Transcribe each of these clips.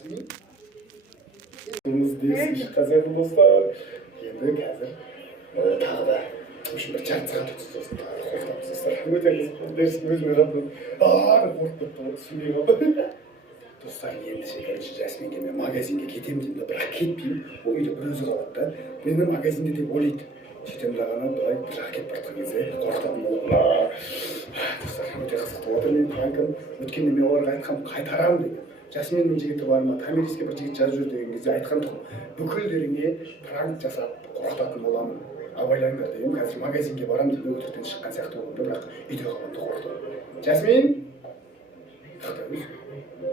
Jasmin. Дейсіз қазіргі достар. Енді қазір тағы да үшін бір жарты сағат өтті сосын тағы қорқытамыз достар. Өте қызық дерістің өзіме жаттым. Қорқып кетті, түсінбей қалды. Достар, енді короче Жасминге мен магазинге кетемін деймін, бірақ кетпеймін. Ол үйде бір өзі қалады да. Мені магазинде деп ойлайды. Сөйтем дағана былай бір жаққа кетіп бара жатқан кезде қорқытатын болды. Достар, өте қызықты болды менің пранкім. Өткенде мен оларға айтқанмын, қайтарамын деген. Жасминнің жігіті бар ма, Томириске бір жігіт жазып жүр деген кезде айтқан тұғым. Бүкілдеріңе пранк жасап қорқытатын боламын. Абайлаңдар деген. Қазір магазинге барамын деп өтіріктен шыққан сияқты болдым, бірақ үйде қалғанда қорқытым. Жасмин,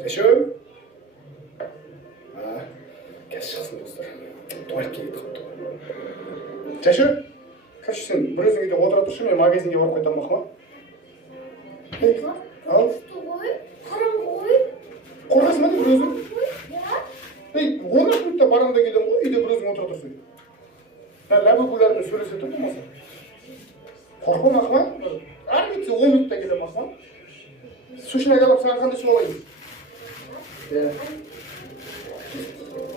Зачем? Қазір шықсын достар. Туалетке кетіп қалды. Жашы, короче, сен бір өзің үйде отыра тұршы, мен магазинге барып қайтамын ма? Ал. Қараңғы ғой. Қорқасың ба бір өзің? Иә. 15 минутта барамын да келемін ғой, үйде бір өзің отыра тұрсың. Ләбі-гулармен сөйлесе тұр болмаса. Қорқпа Мақма. Ары кетсе 10 минутта келемін Мақма. Сушина алып саған қандай су алайын?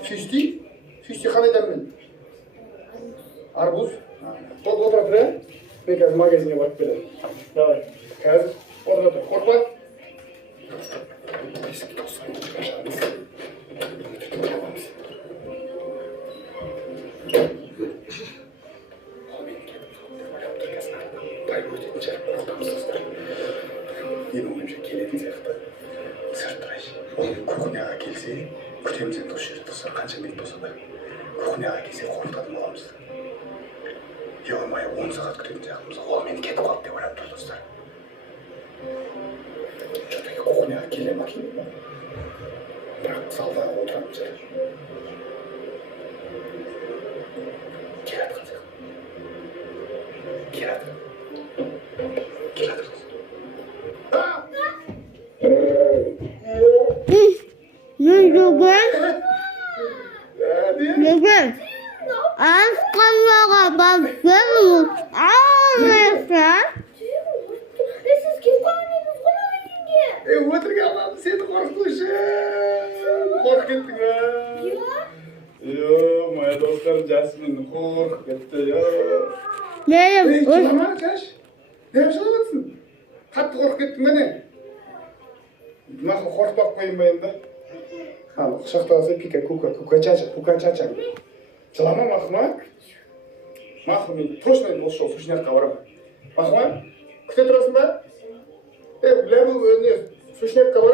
Фишти қандай дәммен? Арбуз? Отыра тұр, ә? Мен қазір магазинге барып келемін. Давай, қазір отыра тұр. Қорқпа. Менің ойымша келетін сияқты. Сырт тұрайшы. Ол кухняға келсе, күтеміз енді осы жерде достар, қанша минут болса да. Кухняға келсе қорқытатын боламыз. Ей-ой, 10 сағат күтетін сияқтымыз. Ол мені кетіп қалды деп ойлап тұр достар. Что-то кухняға келе ма келмей ма? Бірақ залдағы отырамыз әлі. Келатқан сияқты. Келатыр. Neden? Az kalmağa baksana. Ağlıyorsun. Siz kim kalmadınız bana Өтірік алады, сені қорқыту үшін. Қорқып кеттің ба? Иә. Моя достар Жасмин қорқып кетті. Жылама, Жаш. Не жылап жатсың? Қатты қорқып кеттің бе не? Мақұл қорқытпақ қойын ба енді? Құшақталса пика, кука-чача. Жылама Мақма. Мақыл, мен точно осы жол сушняққа барамын. Мақма, күте тұрасың ба? Ләбі сушняққа барамын.